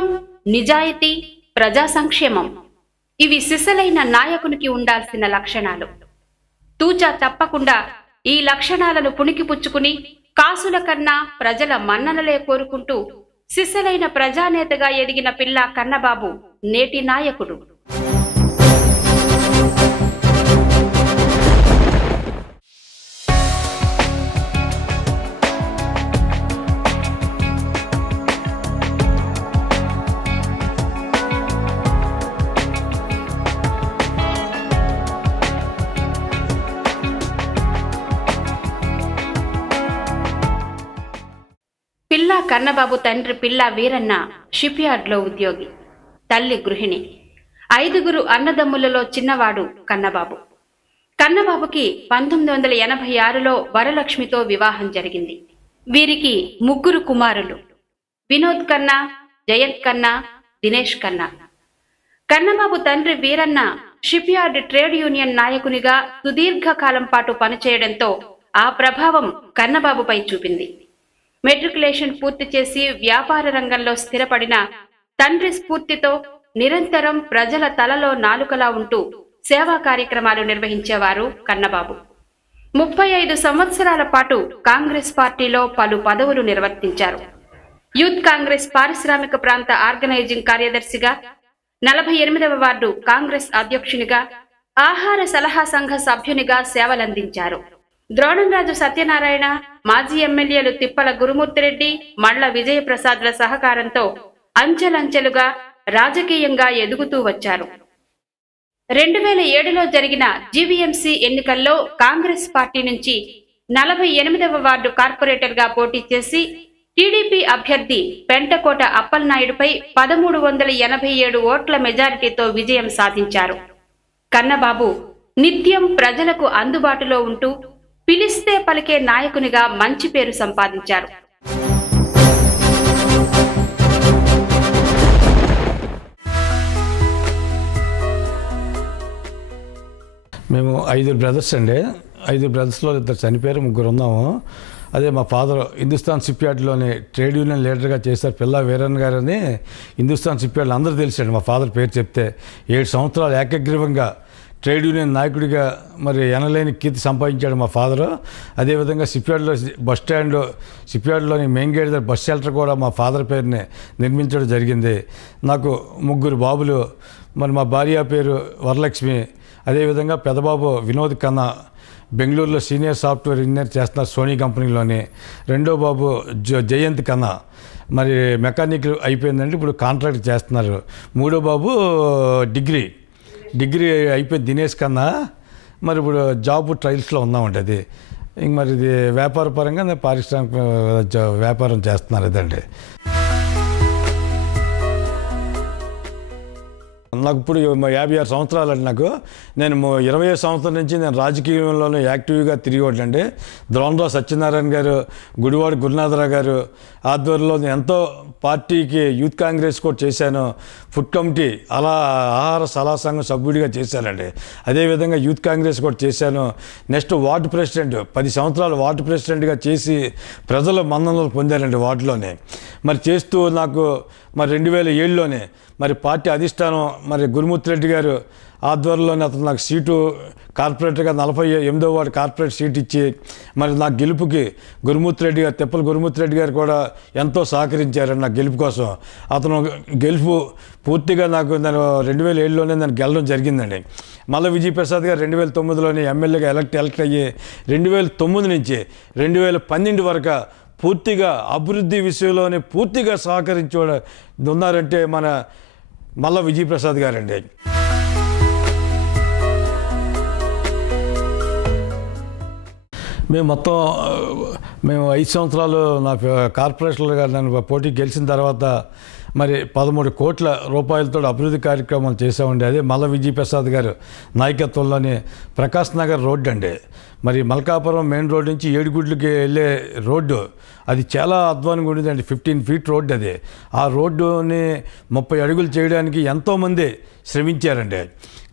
నమ్మకం, నిజాయితీ, ప్రజా సంక్షేమం ఇవి సిసలైన నాయకునికి ఉండాల్సిన లక్షణాలు. తూచా తప్పకుండా ఈ లక్షణాలను పుణికిపుచ్చుకుని కాసుల కన్నా ప్రజల మన్ననలే కోరుకుంటూ సిసలైన ప్రజానేతగా ఎదిగిన పిల్లా కన్నబాబు నేటి నాయకుడు. పిల్లా కన్నబాబు తండ్రి పిల్లా వీరన్న షిప్ యార్డ్లో ఉద్యోగి, తల్లి గృహిణి. 5గురు అన్నదమ్ములలో చిన్నవాడు కన్నబాబు. కన్నబాబుకి 1986లో వరలక్ష్మితో వివాహం జరిగింది. వీరికి 3 కుమారులు: వినోద్ కన్నా, జయంత్ కన్నా, దినేష్ కన్నా. కన్నబాబు తండ్రి Veeranna ship yard trade union నాయకునిగా సుదీర్ఘకాలం పాటు పనిచేయడంతో ఆ ప్రభావం కన్నబాబుపై చూపింది. మెట్రికులేషన్ పూర్తి చేసి వ్యాపార రంగంలో స్థిరపడిన తండ్రి స్ఫూర్తితో నిరంతరం ప్రజల తలలో నాలుకలా ఉంటూ సేవా కార్యక్రమాలు నిర్వహించేవారు కన్నబాబు. 35 సంవత్సరాల పాటు కాంగ్రెస్ పార్టీలో పలు పదవులు నిర్వర్తించారు. యూత్ కాంగ్రెస్ పారిశ్రామిక ప్రాంత ఆర్గనైజింగ్ కార్యదర్శిగా, 48వ వార్డు కాంగ్రెస్ అధ్యక్షునిగా, ఆహార సలహా సంఘ సభ్యునిగా సేవలందించారు. ద్రోణంరాజు సత్యనారాయణ, మాజీ ఎమ్మెల్యేలు తిప్పల గురుమూర్తిరెడ్డి, మళ్ల విజయప్రసాద్ల సహకారంతో అంచెలంచెలుగా రాజకీయంగా ఎదుగుతూ వచ్చారు. 2007లో జరిగిన జీవీఎంసీ ఎన్నికల్లో కాంగ్రెస్ పార్టీ నుంచి 48వ వార్డు కార్పొరేటర్గా పోటీ చేసి టీడీపీ అభ్యర్థి పెంటకోట అప్పలనాయుడుపై 1387 ఓట్ల మెజారిటీతో విజయం సాధించారు. కన్నబాబు నిత్యం ప్రజలకు అందుబాటులో ఉంటూ పిలిస్తే పలికే నాయకునిగా మంచి పేరు సంపాదించారు. మేము 5 బ్రదర్స్ అండి. 5 బ్రదర్స్లో 2 చనిపోయారు, 3 ఉన్నాము. అదే మా ఫాదర్ హిందుస్థాన్ షిప్ యార్డ్లోని ట్రేడ్ యూనియన్ లీడర్గా చేశారు. పిల్లా వీరన్న గారని హిందుస్థాన్ షిప్ యార్డ్లో అందరూ తెలిసాడు. మా ఫాదర్ పేరు చెప్తే 7 సంవత్సరాలు ఏకగ్రీవంగా ట్రేడ్ యూనియన్ నాయకుడిగా మరి ఎనలేని కీర్తి సంపాదించాడు మా ఫాదరు. అదేవిధంగా షిప్యార్డ్లో బస్ స్టాండ్, షిప్యార్డ్లోని మెయిన్ గేట్ దగ్గర బస్ షెల్టర్ కూడా మా ఫాదర్ పేరుని నిర్మించడం జరిగింది. నాకు 3 బాబులు. మరి మా భార్య పేరు వరలక్ష్మి. అదేవిధంగా పెద్దబాబు వినోద్ కన్నా బెంగళూరులో సీనియర్ సాఫ్ట్వేర్ ఇంజనీర్ చేస్తున్నారు సోనీ కంపెనీలోని. రెండో బాబు జయంత్ కన్నా మరి మెకానికల్ అయిపోయిందండి, ఇప్పుడు కాంట్రాక్ట్ చేస్తున్నారు. మూడో బాబు డిగ్రీ అయిపోయింది దినేష్ కన్నా. మరి ఇప్పుడు జాబ్ ట్రయల్స్లో ఉన్నామండి. అది ఇంక మరి ఇది వ్యాపార పరంగా పారిశ్రామిక వ్యాపారం చేస్తున్నారు. ఇదండి నాకు ఇప్పుడు 56 సంవత్సరాలు అండి. నేను 20 సంవత్సరం నుంచి నేను రాజకీయంలోనే యాక్టివ్గా తిరిగేవాడండి. ద్రోణరావు సత్యనారాయణ గారు, గుడివాడ గురునాథరావు గారు ఆధ్వర్యంలో ఎంతో పార్టీకి యూత్ కాంగ్రెస్ కూడా చేశాను. ఫుడ్ కమిటీ, అలా ఆహార సలహా సంఘం సభ్యుడిగా చేశానండి. అదేవిధంగా యూత్ కాంగ్రెస్ కూడా చేశాను. నెక్స్ట్ వార్డు ప్రెసిడెంట్, 10 సంవత్సరాలు వార్డు ప్రెసిడెంట్గా చేసి ప్రజల మన్ననలు పొందారండి వార్డులోనే. మరి చేస్తూ నాకు మరి 2007లోనే మరి పార్టీ అధిష్టానం మరి గురుమూర్తిరెడ్డి గారు ఆధ్వర్యంలోనే అతను నాకు సీటు కార్పొరేటర్గా 48వ వార్డు కార్పొరేట్ సీట్ ఇచ్చి మరి నాకు గెలుపుకి గురుమూర్తిరెడ్డి గారు, తిప్పల గురుమూర్తిరెడ్డి గారు కూడా ఎంతో సహకరించారండి నా గెలుపు కోసం. అతను గెలుపు పూర్తిగా నాకు నేను 2007లోనే నేను గెలడం జరిగిందండి. మళ్ళీ విజయప్రసాద్ గారు 2009లోనే ఎమ్మెల్యేగా ఎలక్ట్ అయ్యి 2009 నుంచి 2012 వరకు పూర్తిగా అభివృద్ధి విషయంలోనే పూర్తిగా సహకరించి ఉన్నారంటే మన మల్ల విజయప్రసాద్ గారండి. మేము 5 సంవత్సరాలు నా కార్పొరేషన్లుగా నన్ను పోటీ గెలిచిన తర్వాత మరి 13 కోట్ల రూపాయలతో అభివృద్ధి కార్యక్రమాలు చేసామండి. అదే మల్ల విజయప్రసాద్ గారు నాయకత్వంలోని ప్రకాశ్ నగర్ రోడ్డు అండి. మరి మల్కాపురం మెయిన్ రోడ్ నుంచి ఏడుగుడ్లకి వెళ్ళే రోడ్డు, అది చాలా అధ్వానంగా ఉండేదండి. 15 ఫీట్ రోడ్డు అది. ఆ రోడ్డుని 30 అడుగులు చేయడానికి ఎంతోమంది శ్రమించారండి.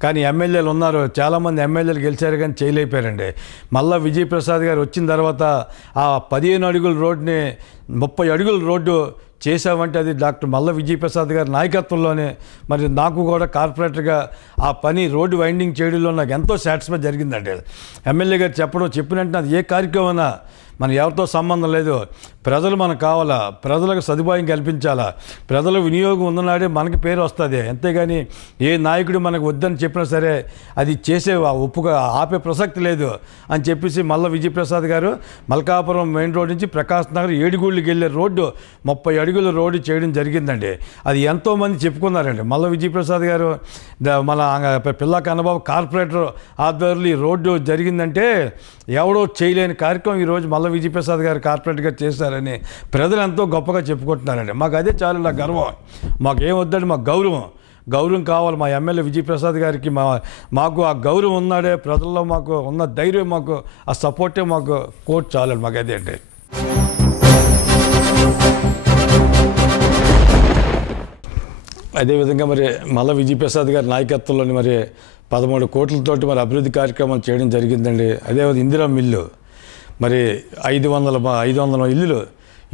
కానీ ఎమ్మెల్యేలు ఉన్నారు, చాలామంది ఎమ్మెల్యేలు గెలిచారు కానీ చేయలేకపోయారండి. మళ్ళా విజయప్రసాద్ గారు వచ్చిన తర్వాత ఆ 15 అడుగుల రోడ్ని 30 అడుగుల రోడ్డు చేసామంటే అది డాక్టర్ మల్ల విజయప్రసాద్ గారి నాయకత్వంలోనే. మరి నాకు కూడా కార్పొరేటర్గా ఆ పని రోడ్డు వైండింగ్ చేయడంలో నాకు ఎంతో సాటిస్ఫై జరిగిందండి. ఎమ్మెల్యే గారు చెప్పినట్టు అది ఏ కార్యక్రమమైనా మన ఎవరితో సంబంధం లేదు, ప్రజలు మనకు కావాలా, ప్రజలకు సదుపాయం కల్పించాలా, ప్రజల వినియోగం ఉన్ననాడే మనకి పేరు వస్తుంది. అంతేగాని ఏ నాయకుడు మనకు వద్దని చెప్పినా సరే అది చేసే ఆపే ప్రసక్తి లేదు అని చెప్పేసి మల్ల విజయప్రసాద్ గారు మల్కాపురం మెయిన్ రోడ్ నుంచి ప్రకాశ్ నగర్ ఏడుగూళ్ళకి వెళ్ళే రోడ్డు 30 అడుగుల రోడ్డు చేయడం జరిగిందండి. అది ఎంతోమంది చెప్పుకున్నారండి. మల్ల విజయప్రసాద్ గారు మన పిల్లా కన్నబాబు కార్పొరేటర్ ఆధ్వర్యంలో ఈ రోడ్డు జరిగిందంటే ఎవడో చేయలేని కార్యక్రమం ఈరోజు మల్ల విజయప్రసాద్ గారు కార్పొరేట్గా చేశారని ప్రజలు ఎంతో గొప్పగా చెప్పుకుంటున్నారండి. మాకు అదే చాలా నా గర్వం. మాకు ఏం వద్దండి, మాకు గౌరవం కావాలి. మా ఎమ్మెల్యే విజయప్రసాద్ గారికి మాకు ఆ గౌరవం ఉన్నాడే, ప్రజల్లో మాకు ఉన్న ధైర్యం, మాకు ఆ సపోర్టే మాకు కోట్ చాలండి. మాకు అదే అంటే అదేవిధంగా మరి మల్ల విజయప్రసాద్ గారి నాయకత్వంలోని మరి 13 కోట్లతోటి మరి అభివృద్ధి కార్యక్రమాలు చేయడం జరిగిందండి. అదేవిధంగా ఇందిరా మిల్లు మరి 500 ఇల్లులు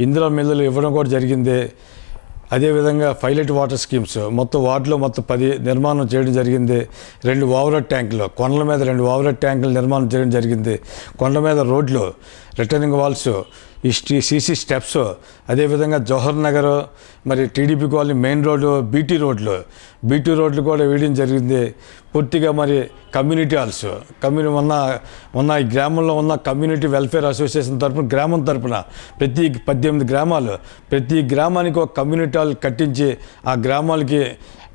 ఇందిరా మిల్లులు ఇవ్వడం కూడా జరిగింది. అదేవిధంగా పైలట్ వాటర్ స్కీమ్స్ మొత్తం వార్డులో మొత్తం 10 నిర్మాణం చేయడం జరిగింది. 2 ఓవర్ ట్యాంకులు, కొండల మీద 2 ఓవర్ ట్యాంకులు నిర్మాణం చేయడం జరిగింది. కొండ మీద రోడ్లు, రిటర్నింగ్ వాల్స్, ఈ సీసీ స్టెప్స్, అదేవిధంగా జవహర్ నగర్ మరి TDP colony main road, BT రోడ్లు కూడా వేయడం జరిగింది. పూర్తిగా మరి కమ్యూనిటీ హాల్స్ ఉన్న ఈ గ్రామంలో ఉన్న కమ్యూనిటీ వెల్ఫేర్ అసోసియేషన్ తరఫున గ్రామం తరఫున ప్రతి 18 గ్రామాలు, ప్రతి గ్రామానికి ఒక కమ్యూనిటీ హాల్ కట్టించి ఆ గ్రామాలకి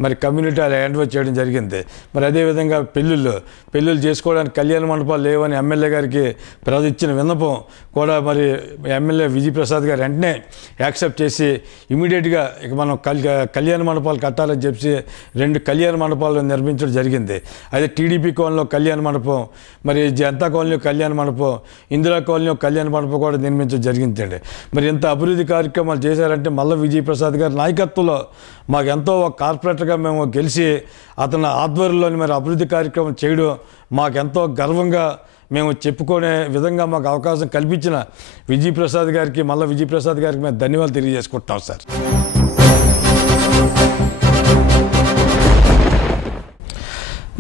మరి కమ్యూనిటీ హాల్ హ్యాండ్ఓవర్ చేయడం జరిగింది. మరి అదేవిధంగా పెళ్ళిళ్ళు చేసుకోవడానికి కళ్యాణ మండపాలు లేవని ఎమ్మెల్యే గారికి ప్రజలు ఇచ్చిన విన్నపం కూడా మరి ఎమ్మెల్యే విజయప్రసాద్ గారు వెంటనే యాక్సెప్ట్ చేసి ఇమీడియట్గా ఇక మనం కళ్యాణ మండపాలు కట్టాలని చెప్పి 2 కళ్యాణ మండపాలు నిర్మించడం జరిగింది. అదే టీడీపీ కాలనీలో కళ్యాణ మండపం, మరి జనతా కాలనీలో కళ్యాణ మండపం, ఇందిరా కాలనీలో కళ్యాణ మండపం కూడా నిర్మించడం జరిగిందండి. మరి ఇంత అభివృద్ధి కార్యక్రమాలు చేశారంటే మల్ల విజయప్రసాద్ గారి నాయకత్వంలో మాకు ఎంతో ఒక కార్పొరేటర్గా మేము గెలిచి అతని ఆధ్వర్యంలోని మరి అభివృద్ధి కార్యక్రమం చేయడం మాకెంతో గర్వంగా మేము చెప్పుకునే విధంగా మాకు అవకాశం కల్పించిన విజయప్రసాద్ గారికి, మల్ల విజయప్రసాద్ గారికి మేము ధన్యవాదాలు తెలియజేసుకుంటున్నాం సార్.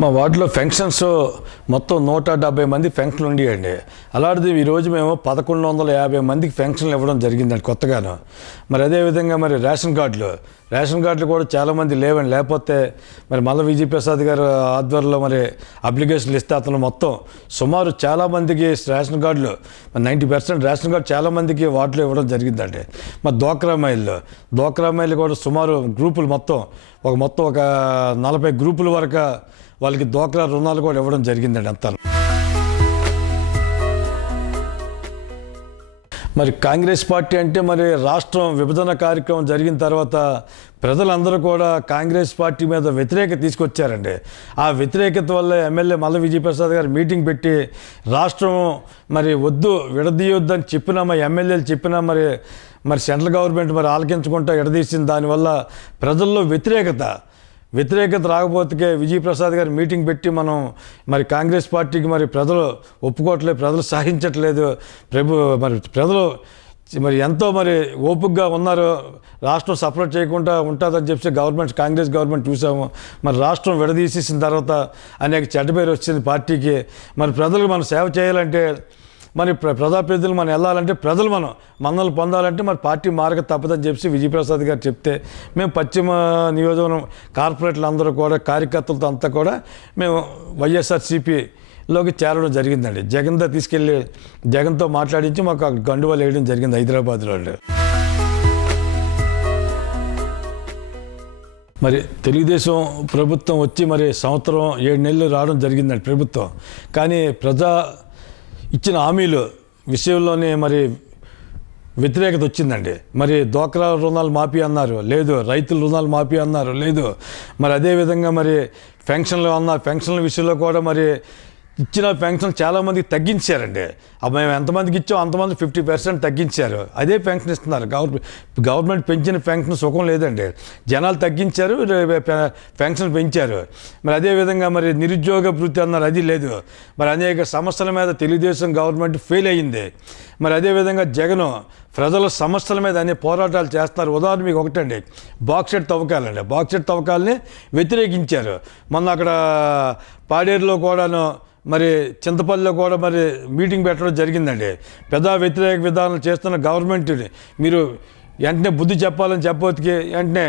మా వార్డులో ఫంక్షన్స్ మొత్తం 170 మంది ఫంక్షన్లు ఉండేయండి. అలాంటిది ఈరోజు మేము 1150 మందికి ఫంక్షన్లు ఇవ్వడం జరిగిందండి కొత్తగాను. మరి అదేవిధంగా మరి రేషన్ కార్డులు కూడా చాలామంది లేకపోతే మరి మల్ల విజయప్రసాద్ గారు ఆధ్వర్యంలో మరి అప్లికేషన్లు ఇస్తే అతను మొత్తం సుమారు చాలామందికి రేషన్ కార్డులు 90% రేషన్ కార్డు చాలామందికి వార్డులో ఇవ్వడం జరిగిందండి. మరి డ్వాక్రా మహిళలు కూడా సుమారు గ్రూపులు మొత్తం ఒక 40 గ్రూపుల వరకు వాళ్ళకి డ్వాక్రా రుణాలు కూడా ఇవ్వడం జరిగిందండి అంతా. మరి కాంగ్రెస్ పార్టీ అంటే మరి రాష్ట్రం విభజన కార్యక్రమం జరిగిన తర్వాత ప్రజలందరూ కూడా కాంగ్రెస్ పార్టీ మీద వ్యతిరేకత తీసుకొచ్చారండి. ఆ వ్యతిరేకత వల్ల ఎమ్మెల్యే మల్ల విజయప్రసాద్ గారు మీటింగ్ పెట్టి రాష్ట్రం మరి విడదీయొద్దని చెప్పినా మా ఎమ్మెల్యేలు చెప్పినా మరి సెంట్రల్ గవర్నమెంట్ మరి ఆలకించకుండా విడదీసింది. దానివల్ల ప్రజల్లో వ్యతిరేకత రాకపోతే విజయప్రసాద్ గారు మీటింగ్ పెట్టి మనం మరి కాంగ్రెస్ పార్టీకి మరి ప్రజలు ఒప్పుకోవట్లేదు, ప్రజలు సహించట్లేదు, ప్రజలు మరి ఎంతో మరి ఓపికగా ఉన్నారు, రాష్ట్రం సపరేట్ చేయకుండా ఉంటుందని చెప్పి కాంగ్రెస్ గవర్నమెంట్ చూసాము. మరి రాష్ట్రం విడదీసేసిన తర్వాత అనేక చెడ్డ పేరు వచ్చింది పార్టీకి. మరి ప్రజలకు మనం సేవ చేయాలంటే, మరి ప్రజాప్రతినిధులు మనం వెళ్ళాలంటే, ప్రజలు మనల్ని పొందాలంటే మరి పార్టీ మార్గం తప్పదని చెప్పి విజయప్రసాద్ గారు చెప్తే మేము పశ్చిమ నియోజకవర్గం కార్పొరేటర్లు అందరూ కూడా కార్యకర్తలతో అంతా కూడా మేము వైఎస్ఆర్సీపీలోకి చేరడం జరిగిందండి. జగన్తో మాట్లాడించి మాకు గండువాలు వేయడం జరిగింది హైదరాబాద్లో. మరి తెలుగుదేశం ప్రభుత్వం వచ్చి మరి 7 నెలలు రావడం జరిగిందండి ప్రభుత్వం. కానీ ఇచ్చిన హామీలు విషయంలోనే మరి వ్యతిరేకత వచ్చిందండి. మరి డ్వాక్రా రుణాలు మాఫీ అన్నారు, లేదు. రైతుల రుణాలు మాఫీ అన్నారు, లేదు. మరి అదేవిధంగా మరి పెన్షన్ల విషయంలో కూడా మరి ఇచ్చిన పెన్షన్ చాలామందికి తగ్గించారండి. మేము ఎంతమందికి ఇచ్చామో అంతమంది 50% తగ్గించారు. అదే పెన్షన్ ఇస్తున్నారు. గవర్నమెంట్ పెంచిన పెన్షన్ సుఖం లేదండి. జనాలు తగ్గించారు, పెన్షన్ పెంచారు. మరి అదేవిధంగా మరి నిరుద్యోగ భృతి అన్నారు, అది లేదు. మరి అనేక సమస్యల మీద తెలుగుదేశం గవర్నమెంట్ ఫెయిల్ అయ్యింది. మరి అదేవిధంగా జగన్ ప్రజల సమస్యల మీద అనే పోరాటాలు చేస్తారు. ఉదాహరణ మీకు ఒకటండి, బాక్సెట్ తవ్వకాలండి. బాక్సెట్ తవ్వకాలని వ్యతిరేకించారు. మొన్న అక్కడ పాడేరులో కూడాను, మరి చింతపల్లిలో కూడా మరి మీటింగ్ పెట్టడం జరిగిందండి. పెద్ద వ్యతిరేక విధానాలు చేస్తున్న గవర్నమెంట్ని మీరు వెంటనే బుద్ధి చెప్పాలని చెప్పొచ్చుకి వెంటనే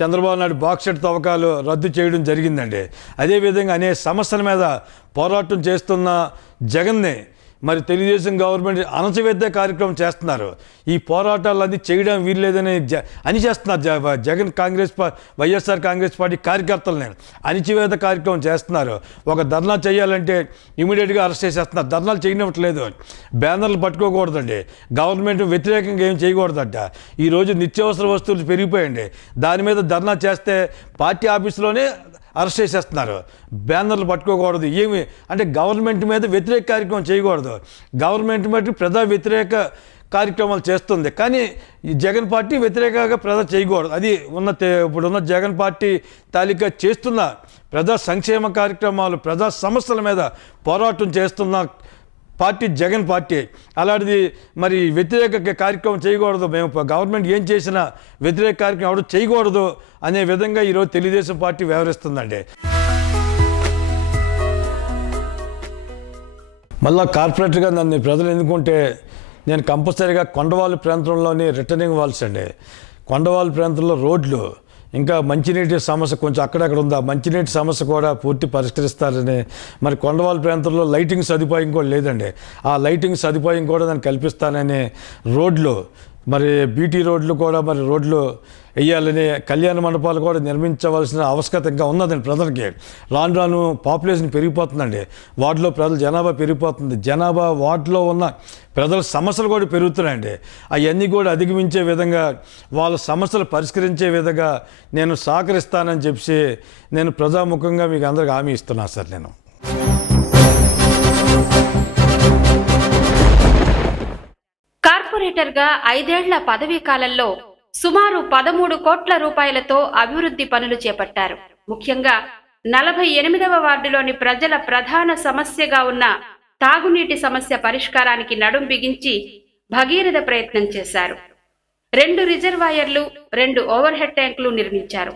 చంద్రబాబు నాయుడు బాక్సెట్ తవ్వకాలు రద్దు చేయడం జరిగిందండి. అదేవిధంగా అనేక సమస్యల మీద పోరాటం చేస్తున్న జగన్ని మరి తెలుగుదేశం గవర్నమెంట్ అణచివేత కార్యక్రమం చేస్తున్నారు. ఈ పోరాటాలన్నీ చేయడం వీల్లేదని అని చేస్తున్నారు. జగన్ వైఎస్ఆర్ కాంగ్రెస్ పార్టీ కార్యకర్తలని అణచివేత కార్యక్రమం చేస్తున్నారు. ఒక ధర్నా చేయాలంటే ఇమీడియట్గా అరెస్ట్ చేసేస్తున్నారు. ధర్నాలు చేయనివ్వట్లేదు. బ్యానర్లు పట్టుకోకూడదండి. గవర్నమెంట్ వ్యతిరేకంగా ఏం చేయకూడదట. ఈరోజు నిత్యావసర వస్తువులు పెరిగిపోయండి. దాని మీద ధర్నా చేస్తే పార్టీ ఆఫీసులోనే అరెస్ట్ చేసేస్తున్నారు. బ్యానర్లు పట్టుకోకూడదు. ఏమి అంటే గవర్నమెంట్ మీద వ్యతిరేక కార్యక్రమం చేయకూడదు. గవర్నమెంట్ మీద ప్రజా వ్యతిరేక కార్యక్రమాలు చేస్తుంది. కానీ ఈ జగన్ పార్టీ వ్యతిరేకంగా ప్రజా చేయకూడదు. అది ఇప్పుడున్న జగన్ పార్టీ తాలూకా చేస్తున్న ప్రజా సంక్షేమ కార్యక్రమాలు, ప్రజా సమస్యల మీద పోరాటం చేస్తున్న పార్టీ జగన్ పార్టీ. అలాంటిది మరి వ్యతిరేక కార్యక్రమం చేయకూడదు. మేము గవర్నమెంట్ ఏం చేసినా వ్యతిరేక కార్యక్రమం ఎవరు చేయకూడదు అనే విధంగా ఈరోజు తెలుగుదేశం పార్టీ వ్యవహరిస్తుందండి. మళ్ళా కార్పొరేటర్గా నన్ను ప్రజలు ఎన్నుకుంటే నేను కంపల్సరీగా కొండవాళ్ళ ప్రాంతంలోని రిటర్నింగ్ వాల్స్ అండి. కొండవాళ్ళ ప్రాంతంలో రోడ్లు, ఇంకా మంచినీటి సమస్య కొంచెం అక్కడక్కడ ఉంది. ఆ మంచినీటి సమస్య కూడా పూర్తి పరిష్కరిస్తారని, మరి కొండవాళ్ళ ప్రాంతంలో లైటింగ్ సదుపాయం కూడా లేదండి. ఆ లైటింగ్ సదుపాయం కూడా నేను కల్పిస్తానని, రోడ్లు మరి బీటీ రోడ్లు కూడా మరి రోడ్లు వేయాలని, కళ్యాణ మండపాలు కూడా నిర్మించవలసిన ఆవశ్యకత ఇంకా ఉన్నదండి ప్రజలకి. రాను రాను పాపులేషన్ పెరిగిపోతుందండి. వార్డులో ప్రజల జనాభా పెరిగిపోతుంది. వార్డులో ఉన్న ప్రజల సమస్యలు కూడా పెరుగుతున్నాయండి. అవన్నీ కూడా అధిగమించే విధంగా, వాళ్ళ సమస్యలు పరిష్కరించే విధంగా నేను సహకరిస్తానని చెప్పి నేను ప్రజాముఖంగా మీకు అందరికి హామీ ఇస్తున్నాను సార్. నేను కార్పొరేటర్గా 5 ఏళ్ల పదవీ కాలంలో సుమారు 13 కోట్ల రూపాయలతో అభివృద్ధి పనులు చేపట్టారు. ముఖ్యంగా 48వ వార్డులోని ప్రజల ప్రధాన సమస్యగా ఉన్న తాగునీటి సమస్య పరిష్కారానికి నడుం బిగించి భగీరథ ప్రయత్నం చేశారు. 2 రిజర్వాయర్లు, 2 ఓవర్ హెడ్ ట్యాంకులు నిర్మించారు.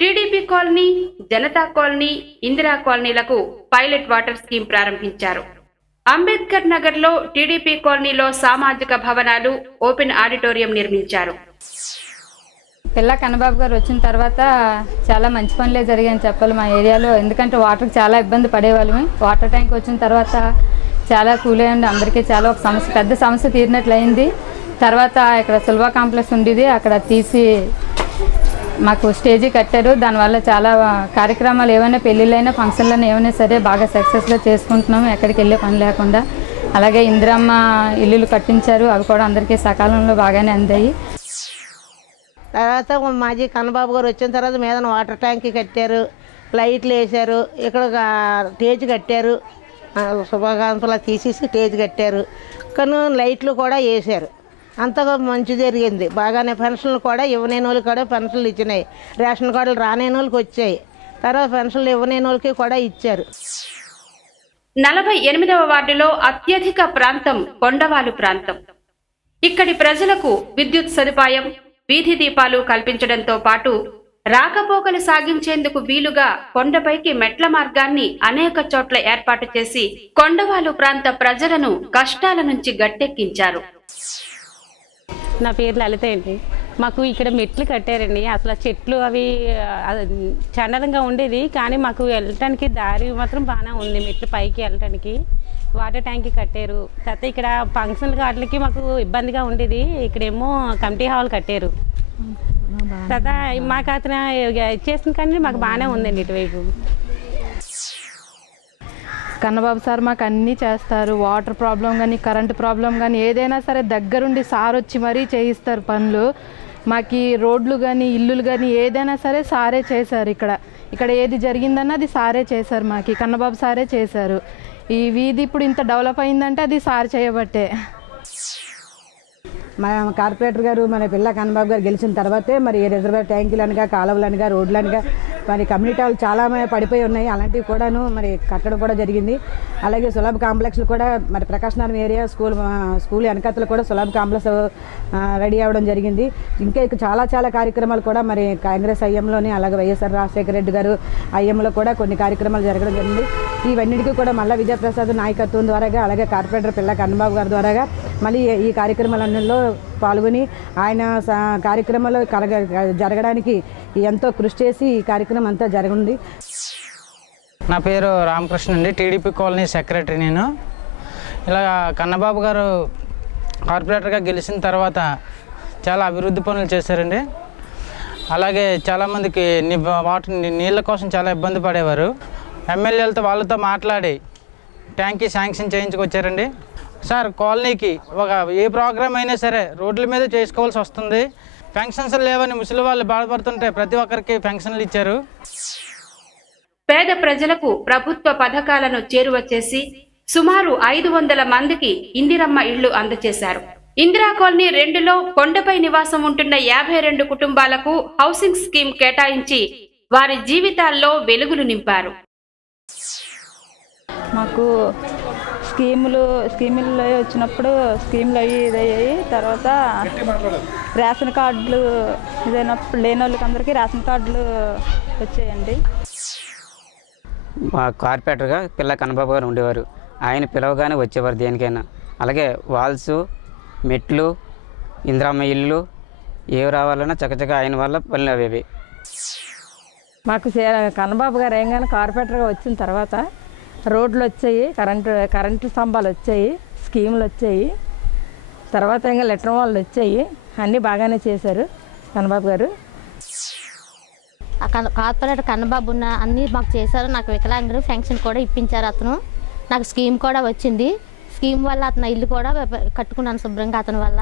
TDP colony, Janata colony, Indira కాలనీలకు పైలట్ వాటర్ స్కీమ్ ప్రారంభించారు. అంబేద్కర్ నగర్ లో టీడీపీ కాలనీలో సామాజిక భవనాలు, ఓపెన్ ఆడిటోరియం నిర్మించారు. పిల్ల కన్నబాబు గారు వచ్చిన తర్వాత చాలా మంచి పనులే జరిగాయని చెప్పాలి మా ఏరియాలో. ఎందుకంటే వాటర్కి చాలా ఇబ్బంది పడేవాళ్ళమే. వాటర్ ట్యాంక్ వచ్చిన తర్వాత చాలా కూల్ అయ్యింది. అందరికీ చాలా ఒక సమస్య, పెద్ద సమస్య తీరినట్లయింది. తర్వాత ఇక్కడ సిల్వా కాంప్లెక్స్ ఉండేది, అక్కడ తీసి మాకు స్టేజీ కట్టారు. దానివల్ల చాలా కార్యక్రమాలు ఏమైనా పెళ్ళిళ్ళైనా ఫంక్షన్లైనా ఏమైనా సరే బాగా సక్సెస్గా చేసుకుంటున్నాము, ఎక్కడికి వెళ్ళే పని లేకుండా. అలాగే ఇందిరమ్మ ఇల్లులు కట్టించారు, అవి కూడా అందరికీ సకాలంలో బాగానే అందాయి. తర్వాత మాజీ కన్నబాబు గారు వచ్చిన తర్వాత మీద వాటర్ ట్యాంక్ కట్టారు, లైట్లు వేశారు, ఇక్కడ స్టేజ్ కట్టారు, శుభాకాంక్షలు తీసేసి స్టేజ్ కట్టారు. కానీ లైట్లు కూడా వేశారు. అంతగా మంచి జరిగింది. బాగానే పెన్షన్లు కూడా ఇవ్వలేని వాళ్ళకి కూడా పెన్షన్లు ఇచ్చినాయి. రేషన్ కార్డులు రాలేని వాళ్ళకి వచ్చాయి. తర్వాత పెన్షన్లు ఇవ్వలేని వాళ్ళకి కూడా ఇచ్చారు. 48వ వార్డులో అత్యధిక ప్రాంతం కొండవాలు ప్రాంతం. ఇక్కడి ప్రజలకు విద్యుత్ సదుపాయం, వీధి దీపాలు కల్పించడంతో పాటు రాకపోకలు సాగించేందుకు వీలుగా కొండపైకి మెట్ల మార్గాన్ని అనేక చోట్ల ఏర్పాటు చేసి కొండవాలు ప్రాంత ప్రజలను కష్టాల నుంచి గట్టెక్కించారు. నా పేరు లలిత అండి. మాకు ఇక్కడ మెట్లు కట్టారండి. అసలు చెట్లు అవి చండలంగా ఉండేది, కానీ మాకు వెళ్ళటానికి దారి మాత్రం బాగానే ఉంది. మెట్లు పైకి వెళ్ళటానికి వాటర్ ట్యాంక్ కట్టారు. తర్వాత ఇక్కడ ఫంక్షన్ వాటికి మాకు ఇబ్బందిగా ఉండేది, ఇక్కడేమో కమిటీ హాల్ కట్టారు. తర్వాత మాకు అతను ఇచ్చేసిన కానీ మాకు బాగానే ఉందండి. ఇటువైపు కన్నబాబు సార్ మాకు అన్నీ చేస్తారు. వాటర్ ప్రాబ్లం కానీ, కరెంటు ప్రాబ్లం కానీ ఏదైనా సరే దగ్గరుండి సార్ వచ్చి మరీ చేయిస్తారు పనులు. మాకు రోడ్లు కానీ, ఇల్లులు కానీ ఏదైనా సరే సారే చేశారు. ఇక్కడ ఏది జరిగిందన్నది సారే చేశారు. మాకు కన్నబాబు సారే చేశారు. ఈ వీధి ఇప్పుడు ఇంత డెవలప్ అయిందంటే అది సార్ చేయబట్టే. మన కార్పొరేటర్ గారు మన పిల్ల కన్నబాబు గారు గెలిచిన తర్వాతే మరి రిజర్వాయర్ ట్యాంకులు అనగా కాలువలు అనగా రోడ్లు అనగా మరి కమ్యూనిటీ హాల్ చాలా పడిపోయి ఉన్నాయి. అలాంటివి కూడాను మరి కట్టడం కూడా జరిగింది. అలాగే సులభ కాంప్లెక్స్లు కూడా మరి ప్రకాశ్ నగరం ఏరియా స్కూల్ వెనకతలు కూడా సులభ కాంప్లెక్స్ రెడీ అవ్వడం జరిగింది. ఇంకా చాలా కార్యక్రమాలు కూడా మరి కాంగ్రెస్ ఐఎంలోని అలాగే వైఎస్ఆర్ రాజశేఖర రెడ్డి గారు ఐఎంలో కూడా కొన్ని కార్యక్రమాలు జరగడం జరిగింది. ఇవన్నిటికీ కూడా మళ్ళీ విజయప్రసాద్ నాయకత్వం ద్వారాగా అలాగే కార్పొరేటర్ పిల్ల కన్నబాబు గారి ద్వారాగా మళ్ళీ ఈ కార్యక్రమాలన్నిలో పాల్గొని ఆయన కార్యక్రమాలు జరగడానికి ఎంతో కృషి చేసి ఈ కార్యక్రమం అంతా జరగనుంది. నా పేరు రామకృష్ణ అండి, టీడీపీ కాలనీ సెక్రటరీ. నేను ఇలా కన్నబాబు గారు కార్పొరేటర్గా గెలిచిన తర్వాత చాలా అభివృద్ధి పనులు చేశారండి. అలాగే చాలామందికి నీళ్ళ కోసం చాలా ఇబ్బంది పడేవారు. ఎమ్మెల్యేలతో వాళ్ళతో మాట్లాడి ట్యాంకీ శాంక్షన్ చేయించుకొచ్చారండి. సార్ కాలనీకి ఏ ప్రోగ్రామ్ అయినా సరే రోడ్ల మీద చేసుకోవాల్సి వస్తుంది. పెన్షన్స్ లేవని ముసలి వాళ్ళు బాధపడుతుంటే ప్రతి ఒక్కరికి పెన్షన్లు ఇచ్చారు. పేద ప్రజలకు ప్రభుత్వ పథకాలను చేరువ చేసి సుమారు 500 మందికి ఇందిరమ్మ ఇళ్లు అందజేశారు. ఇందిరా కాలనీ 2లో కొండపై నివాసం ఉంటున్న 52 కుటుంబాలకు హౌసింగ్ స్కీమ్ కేటాయించి వారి జీవితాల్లో వెలుగులు నింపారు. మాకు స్కీములు వచ్చినప్పుడు స్కీములు ఇదయ్యాయి. తర్వాత రేషన్ కార్డులు ఇదైనప్పుడు లేని వాళ్ళకి అందరికీ రేషన్ కార్డులు వచ్చాయండి. మా కార్పొరేటర్గా పిల్ల కన్నబాబు గారు ఉండేవారు. ఆయన పిలవగానే వచ్చేవారు దేనికైనా. అలాగే వాల్స్, మెట్లు, ఇందిరమ్మ ఇల్లు ఏవి రావాలన్నా చకచక ఆయన వల్ల పనులు అవేవి. మాకు కన్నబాబు గారు ఏంగానే కార్పొరేటర్గా వచ్చిన తర్వాత రోడ్లు వచ్చాయి, కరెంటు స్తంభాలు వచ్చాయి, స్కీములు వచ్చాయి, తర్వాత ఇంకా లెటర్ వాళ్ళు వచ్చాయి. అన్నీ బాగానే చేశారు కన్నబాబు గారు. కార్పొరేటర్ కన్నబాబు అన్నీ మాకు చేశారు. నాకు వికలాంగుడు పెన్షన్ కూడా ఇప్పించారు అతను. నాకు స్కీమ్ కూడా వచ్చింది. స్కీమ్ వల్ల అతను ఇల్లు కూడా కట్టుకున్నాను శుభ్రంగా అతని వల్ల.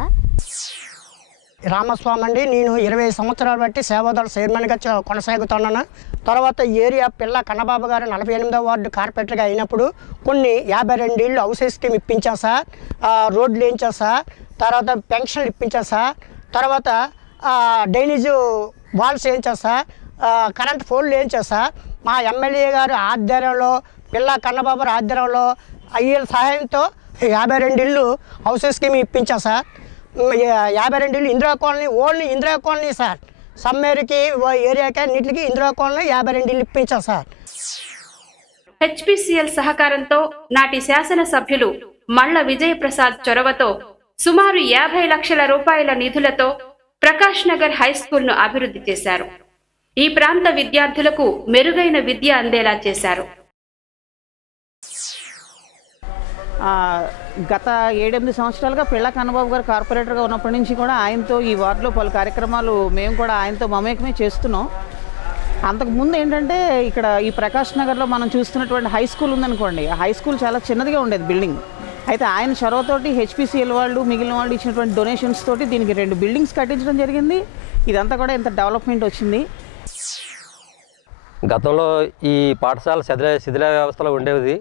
రామస్వామి అండి, నేను 20 సంవత్సరాలు బట్టి సేవాదళ చైర్మన్గా కొనసాగుతున్నాను. తర్వాత ఏరియా పిల్ల కన్నబాబు గారు 48వ వార్డు కార్పొరేటర్గా అయినప్పుడు కొన్ని 52 ఇళ్ళు హౌసింగ్ స్కీమ్ ఇప్పించా సార్, రోడ్లు వేయించా సార్, తర్వాత పెన్షన్లు ఇప్పించా సార్, తర్వాత డ్రైనేజ్ వాల్స్ వేయించా సార్, కరెంట్ ఫోన్లు వేయించా సార్. మా ఎమ్మెల్యే గారు ఆధ్వర్యంలో పిల్ల కన్నబాబు గారి ఆధ్వర్యంలో అయ్యేల సహాయంతో 52 ఇళ్ళు హౌసింగ్ స్కీమ్ ఇప్పించా సార్. 52 ఇళ్ళు Indira colony, only Indira colony sir. సమ్మేరికి ఏరియాకి అన్నింటికి ఇందిరా కాలనీ 52 ఇళ్ళు ఇప్పించా సార్. హెచ్పిసిఎల్ సహకారంతో నాటి శాసనసభ్యులు మళ్ళ విజయప్రసాద్ చొరవతో సుమారు 50 లక్షల రూపాయల నిధులతో ప్రకాష్ నగర్ హైస్కూల్ ను అభివృద్ధి చేశారు. ఈ ప్రాంత విద్యార్థులకు మెరుగైన విద్య అందేలా చేశారు. గత 7-8 సంవత్సరాలుగా పిల్ల కన్నబాబు గారు కార్పొరేటర్గా ఉన్నప్పటి నుంచి కూడా ఆయనతో ఈ వార్డులో పలు కార్యక్రమాలు మేము కూడా ఆయనతో మమేకమే చేస్తున్నాం. అంతకుముందు ఏంటంటే ఇక్కడ ఈ ప్రకాష్ నగర్లో మనం చూస్తున్నటువంటి హై స్కూల్ ఉందనుకోండి, ఆ హై స్కూల్ చాలా చిన్నదిగా ఉండేది బిల్డింగ్. అయితే ఆయన చొరవతోటి హెచ్పిసిఎల్ వాళ్ళు మిగిలిన వాళ్ళు ఇచ్చినటువంటి డొనేషన్స్ తోటి దీనికి 2 బిల్డింగ్స్ కట్టించడం జరిగింది. ఇదంతా కూడా ఎంత డెవలప్మెంట్ వచ్చింది. గతంలో ఈ పాఠశాల శిథిల వ్యవస్థలో ఉండేది.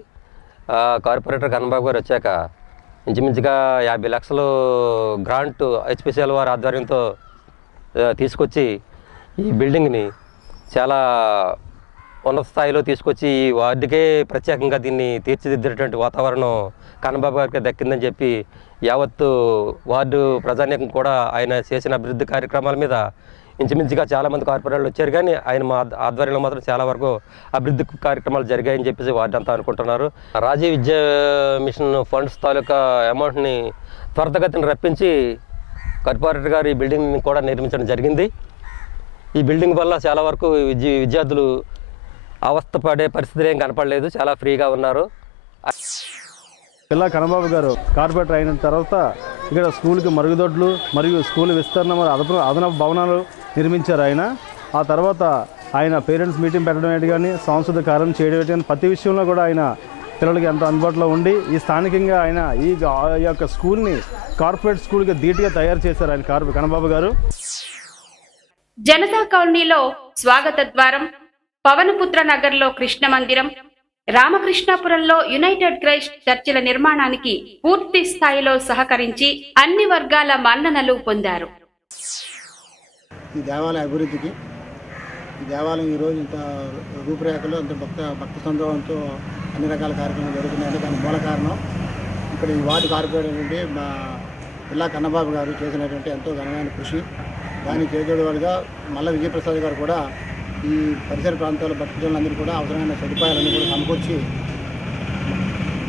కార్పొరేటర్ కన్నబాబు గారు వచ్చాక ఇంచుమించుగా 50 లక్షలు గ్రాంట్ హెచ్పిసిఎల్ వారి ఆధ్వర్యంతో తీసుకొచ్చి ఈ బిల్డింగ్ని చాలా ఉన్నత స్థాయిలో తీసుకొచ్చి ఈ వార్డుకే ప్రత్యేకంగా దీన్ని తీర్చిదిద్దేటువంటి వాతావరణం కన్నబాబు గారికి దక్కిందని చెప్పి యావత్తు వార్డు ప్రజానీకం కూడా ఆయన చేసిన అభివృద్ధి కార్యక్రమాల మీద ఇంచుమించుగా చాలామంది కార్పొరేటర్లు వచ్చారు. కానీ ఆయన మా ఆధ్వర్యంలో మాత్రం చాలా వరకు అభివృద్ధి కార్యక్రమాలు జరిగాయని చెప్పేసి వార్డు అంతా అనుకుంటున్నారు. రాజీవ్ విద్యా మిషన్ ఫండ్స్ తాలూకా అమౌంట్ని త్వరితగతిని రప్పించి కార్పొరేటర్ గారు ఈ బిల్డింగ్ని కూడా నిర్మించడం జరిగింది. ఈ బిల్డింగ్ వల్ల చాలా వరకు విద్యార్థులు అవస్థ పడే పరిస్థితులు ఏం కనపడలేదు, చాలా ఫ్రీగా ఉన్నారు. పిల్ల కన్నబాబు గారు కార్పొరేటర్ అయిన తర్వాత ఇక్కడ స్కూల్కి మరుగుదొడ్లు మరియు స్కూల్ విస్తరణ అదనపు భవనాలు నిర్మించారు ఆయన. ఆ తర్వాత ఆయన పేరెంట్స్ మీటింగ్ పెట్టడం ఏంటి కానీ సాంస్కృతిక కార్యం చేయడం ఏంటి కానీ ప్రతి విషయంలో కూడా ఆయన పిల్లలకి ఎంతో అందుబాటులో ఉండి ఈ స్థానికంగా ఆయన ఈ యొక్క స్కూల్ని కార్పొరేట్ స్కూల్గా ధీటుగా తయారు చేశారు ఆయన కన్నబాబు గారు. జనతా కాలనీలో స్వాగత ద్వారం, పవనపుత్ర నగర్లో కృష్ణ మందిరం, రామకృష్ణాపురంలో యునైటెడ్ క్రైస్ట్ చర్చిల నిర్మాణానికి పూర్తి స్థాయిలో సహకరించి అన్ని వర్గాల మన్ననలు పొందారు. ఈ దేవాలయ అభివృద్ధికి ఈ దేవాలయం ఈరోజు ఇంత రూపురేఖలు అంత భక్త సందోహంతో అన్ని రకాల కార్యక్రమాలు జరుగుతున్నాయంటే దానికి మూల కారణం ఇక్కడ ఈ వార్డు కార్పొరేటర్ నుండి మా పిల్లా కన్నబాబు గారు చేసినటువంటి ఎంతో ఘనమైన కృషి. దానికి చేదోడువాడుగా మల్ల విజయప్రసాద్ గారు కూడా ఈ పరిసర ప్రాంతాల భక్తులందరూ కూడా అవసరమైన సదుపాయాలన్నీ కూడా సమకూర్చి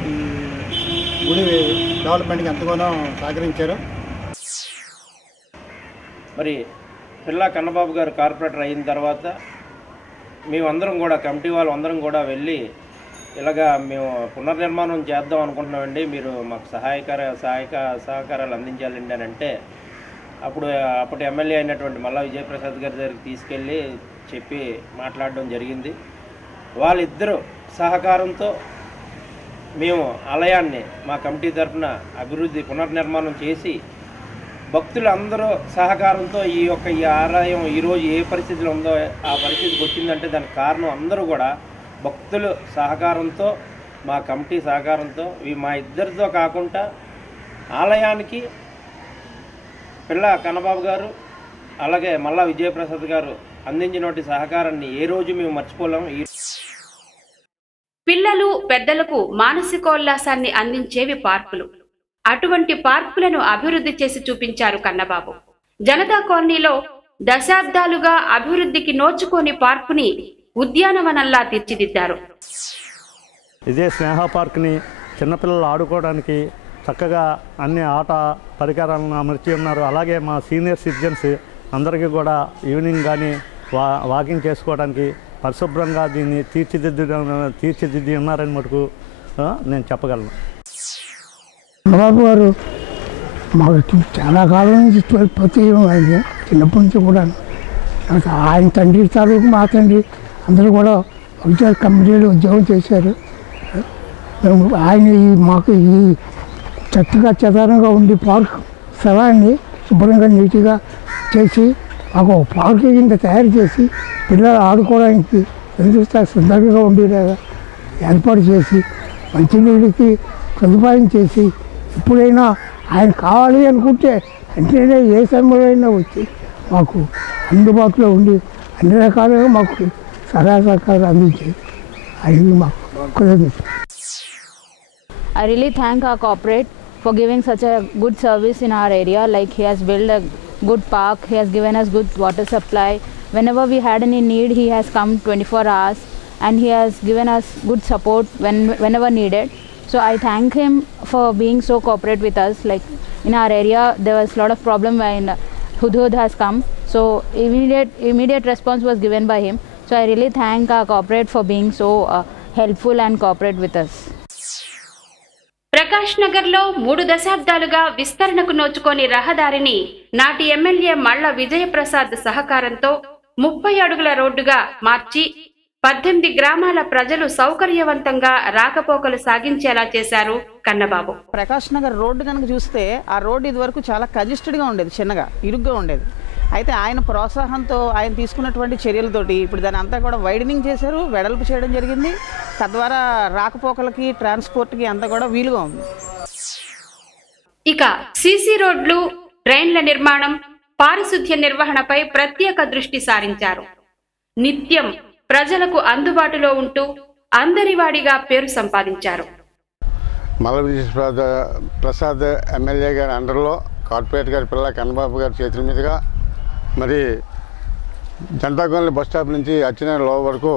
ఈ గుడి డెవలప్మెంట్కి ఎంతగానో సహకరించారు. మరి పిల్లా కన్నబాబు గారు కార్పొరేటర్ అయిన తర్వాత మేమందరం కూడా కమిటీ వాళ్ళు అందరం కూడా వెళ్ళి ఇలాగా మేము పునర్నిర్మాణం చేద్దాం అనుకుంటున్నామండి, మీరు మాకు సహకారాలు అందించాలండి అని అంటే అప్పటి ఎమ్మెల్యే అయినటువంటి మల్లా విజయప్రసాద్ గారి దగ్గరికి తీసుకెళ్ళి చెప్పి మాట్లాడడం జరిగింది. వాళ్ళిద్దరూ సహకారంతో మేము ఆలయాన్ని మా కమిటీ తరఫున పునర్నిర్మాణం చేసి భక్తులు అందరూ సహకారంతో ఈ ఆలయం ఈరోజు ఏ పరిస్థితిలో ఉందో ఆ పరిస్థితికి వచ్చిందంటే దానికి కారణం అందరూ కూడా భక్తులు సహకారంతో మా కమిటీ సహకారంతో మా ఇద్దరితో కాకుండా ఆలయానికి పిల్లా కన్నబాబు గారు అలాగే మల్లా విజయప్రసాద్ గారు అందించినటువంటి సహకారాన్ని ఏ రోజు మేము మర్చిపోలేము. పిల్లలు పెద్దలకు మానసికోల్లాసాన్ని అందించేవి పార్కులు. అటువంటి పార్కులను అభివృద్ధి చేసి చూపించారు కన్నబాబు. జనతా కాలనీలో దశాబ్దాలుగా అభివృద్ధికి నోచుకోని పార్కుని ఉద్యానవనంలా తీర్చిదిద్దారు. ఇదే స్నేహ పార్క్ని చిన్నపిల్లలు ఆడుకోవడానికి చక్కగా అన్ని ఆట పరికరాలను అమర్చి ఉన్నారు. అలాగే మా సీనియర్ సిటిజన్స్ అందరికీ కూడా ఈవినింగ్ కానీ వాకింగ్ చేసుకోవడానికి పరిశుభ్రంగా దీన్ని తీర్చిదిద్ది ఉన్నారని మటుకు నేను చెప్పగలను. కన్నబాబు గారు మాకు చాలా కాలం నుంచి పరిచయం అయింది, చిన్నప్పటి నుంచి కూడా. ఆయన తండ్రి తాలూకు మా తండ్రి అందరూ కూడా ఒకసారి కమిటీలో ఉద్యోగం చేశారు. మేము ఆయన మాకు ఈ చెత్తగా చెదారంగా ఉండి పార్క్ స్థలాన్ని శుభ్రంగా నీట్గా చేసి మాకు ఒక పార్క్ కింద తయారు చేసి పిల్లలు ఆడుకోవడానికి ఎందుకు సందర్భంగా ఉండేలాగా ఏర్పాటు చేసి మంచినీళ్ళకి సదుపాయం చేసి ఎప్పుడైనా ఆయన కావాలి అనుకుంటే వెంటనే ఏ సమయంలో అయినా వచ్చి మాకు అందుబాటులో ఉండి అన్ని రకాలుగా మాకు సలహా సహకారాలు అందించేది ఆయన మాకు కృతజ్ఞత. I really thank our corporate for giving such a good service in our area. Like he has built a good park, he has given us good water supply. Whenever we had any need, he has come 24 hours and he has given us good support whenever needed. So I thank him for being so cooperative with us. Like in our area, there was a lot of problem when Hudhud has come. So immediate response was given by him. So I really thank our corporate for being so helpful and cooperate with us. Prakash Nagar లో 3 దశాబ్దాలుగా విస్తరణకు నోచుకోని రహదారిని నాటి MLA మల్ల విజయప్రసాద్ సహకారంతో 30 అడుగుల రోడ్డుగా మార్చి 18 గ్రామాల ప్రజలు సౌకర్యవంతంగా రాకపోకలు సాగించేలా చేశారు కన్నబాబు. ప్రకాష్ నగర్ రోడ్డు కనుక చూస్తే ఆ రోడ్డు ఇదివరకు చాలా కంజెస్టెడ్గా ఉండేది, చిన్నగా ఇరుగ్గా ఉండేది. అయితే ఆయన ప్రోత్సాహంతో ఆయన తీసుకున్నటువంటి చర్యలతోటి ఇప్పుడు దాని అంతా కూడా వైడనింగ్ చేశారు, వెడల్పు చేయడం జరిగింది. తద్వారా రాకపోకలకి ట్రాన్స్పోర్ట్కి అంతా కూడా వీలుగా ఉంది. ఇక సీసీ రోడ్లు, ట్రైన్ల నిర్మాణం, పారిశుద్ధ్య నిర్వహణపై ప్రత్యేక దృష్టి సారించారు. నిత్యం ప్రజలకు అందుబాటులో ఉంటూ అందరివాడిగా పేరు సంపాదించారు. మల్ల విజయప్రసాద్ ఎమ్మెల్యే గారి అండర్లో కార్పొరేట్ గారి పిల్ల కన్నబాబు గారి చేతుల మీదుగా మరి జనతా కాలనీ బస్ స్టాప్ నుంచి అచ్చిన లో వరకు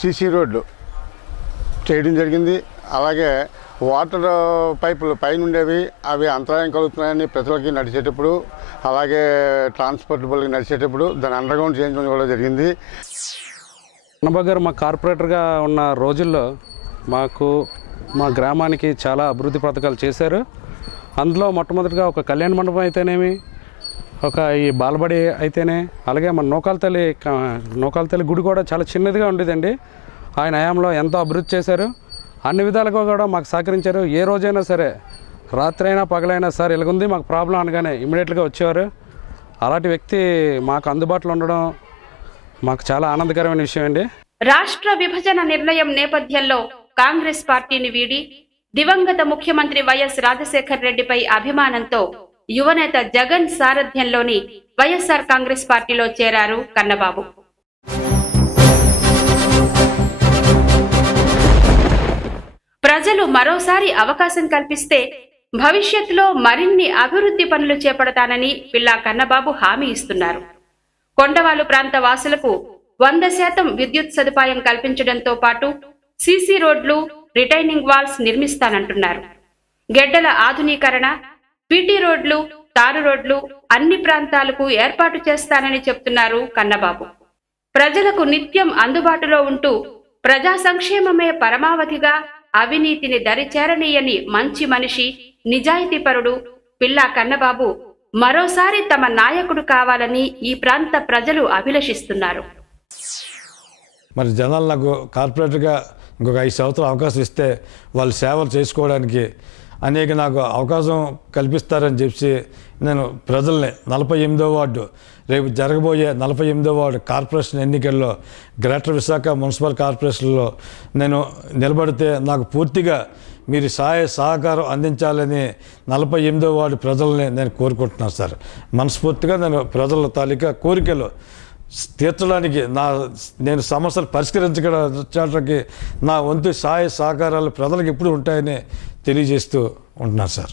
సీసీ రోడ్లు చేయడం జరిగింది. అలాగే వాటర్ పైపులు పైన ఉండేవి అవి అంతరాయం కలుగుతున్నాయని ప్రజలకి నడిచేటప్పుడు, అలాగే ట్రాన్స్పోర్టబుల్కి నడిచేటప్పుడు దాన్ని అండర్గ్రౌండ్ చేయించడం కూడా జరిగింది. కన్నబాబు గారు మా కార్పొరేటర్గా ఉన్న రోజుల్లో మా గ్రామానికి చాలా అభివృద్ధి పథకాలు చేశారు. అందులో మొట్టమొదటిగా ఒక కళ్యాణ మండపం అయితేనేమి, ఒక ఈ బాలబడి అయితేనే, అలాగే మన నూకాల తల్లి గుడి కూడా చాలా చిన్నదిగా ఉండేదండి. ఆయన హయాంలో ఎంతో అభివృద్ధి చేశారు. అన్ని విధాలుగా కూడా మాకు సహకరించారు. ఏ రోజైనా సరే, రాత్రి అయినా పగలైనా సార్ ఇలాగుంది మాకు ప్రాబ్లం అనగానే ఇమ్మీడియట్గా వచ్చేవారు. అలాంటి వ్యక్తి మాకు అందుబాటులో ఉండడం మాకు చాలా ఆనందకరమైన విషయం అండి. రాష్ట్ర విభజన నిర్ణయం నేపథ్యంలో కాంగ్రెస్ పార్టీని వీడి దివంగత ముఖ్యమంత్రి వైఎస్ రాజశేఖర్ రెడ్డిపై అభిమానంతో యువనేత జగన్ సారథ్యంలోని వైఎస్ఆర్ కాంగ్రెస్ పార్టీలో చేరారు కన్నబాబు. ప్రజలు మరోసారి అవకాశం కల్పిస్తే భవిష్యత్తులో మరిన్ని అభివృద్ధి పనులు చేపడతానని పిల్లా కన్నబాబు హామీ ఇస్తున్నారు. కొండవాలు ప్రాంత వాసులకు 100% విద్యుత్ సదుపాయం కల్పించడంతో పాటు సీసీ రోడ్లు, రిటైనింగ్ వాల్స్ నిర్మిస్తానంటున్నారు. గెడ్డల ఆధునీకరణ, పీటీ రోడ్లు, తారు రోడ్లు అన్ని ప్రాంతాలకు ఏర్పాటు చేస్తానని చెప్తున్నారు కన్నబాబు. ప్రజలకు నిత్యం అందుబాటులో ఉంటూ ప్రజా సంక్షేమమే పరమావధిగా అవినీతిని దరిచేరనీయని మంచి మనిషి, నిజాయితీపరుడు పిల్లా కన్నబాబు మరోసారి తమ నాయకుడు కావాలని ఈ ప్రాంత ప్రజలు అభిలషిస్తున్నారు. మరి జనాలు నాకు కార్పొరేటర్గా ఇంకొక 5 సంవత్సరాలు అవకాశం ఇస్తే వాళ్ళు సేవలు చేసుకోవడానికి నాకు అవకాశం కల్పిస్తారని చెప్పి నేను ప్రజల్ని 48వ వార్డు రేపు జరగబోయే 48వ వార్డు కార్పొరేషన్ ఎన్నికల్లో గ్రేటర్ విశాఖ మున్సిపల్ కార్పొరేషన్లో నేను నిలబడితే నాకు పూర్తిగా మీరు సహకారం అందించాలని 48వ వార్డు ప్రజల్ని నేను కోరుకుంటున్నాను సార్. మనస్ఫూర్తిగా నేను ప్రజల తాలూకా కోరికలు తీర్చడానికి నేను సమస్యలు పరిష్కరించడానికి నా వంతు సహాయ సహకారాలు ప్రజలకు ఎప్పుడు ఉంటాయని తెలియజేస్తూ ఉంటున్నాను సార్.